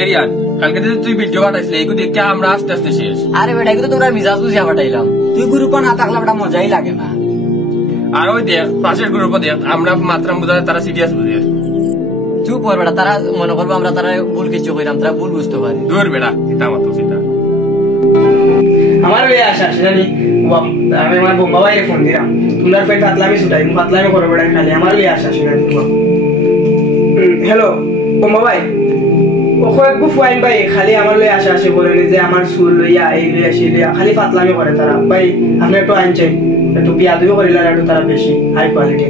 এরিয়ান কালকে যে তুই ভিডিও পাঠাইছিলি এইগুলো দেখে আমরা আস্তে আস্তে শেষ। আরে বেটা এগুলো তোমরা মিজাজ বুঝিয়া পাঠাইলাম, তুই গ্রুপে না থাকলে বেটা মজাই লাগে না। আর ওই দেখ পাশের গ্রুপে দেখ আমরা মাত্রা বুঝাতে তারা সিরিয়াস বুঝে। চুপ কর বেটা, তারা মনে করবো আমরা তারা ভুল কিছু কইলাম, তারা ভুল বুঝতে পারে। দূর বেটা সীতা মতো সীতা আমার ওই আশা আছে জানি আমি আমার বোম্বা বাইরে ফোন দিলাম তোমরা ফের পাতলামি ছুটাই পাতলামি করো বেটা খালি আমার ওই আশা আছে জানি। হ্যালো বোম্বা ভাই ওখানে একটু ফাইন ভাই খালি আমার লই আশা আসে বলেন যে আমার সুর লইয়া এই লইয়া সেই লইয়া খালি পাতলামি করে তারা। ভাই আপনি একটু আইন চাই একটু বিয়াদবি করিলে একটু তারা বেশি হাই কোয়ালিটি।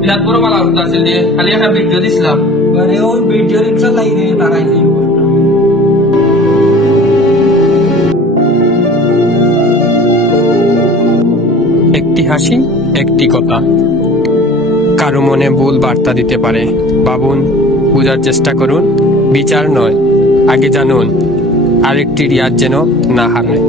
বিরাট বড় মালা উঠতেছিল দিয়ে খালি একটা ভিডিও দিছিলাম ওই ভিডিও রিক্সা লাগিয়ে তারাইছে। একটি হাসি একটি কথা কারো মনে ভুল বার্তা দিতে পারে। ভাবুন, বোঝার চেষ্টা করুন, বিচার নয়, আগে জানুন, আরেকটি রিয়াজ যেন না হারায়।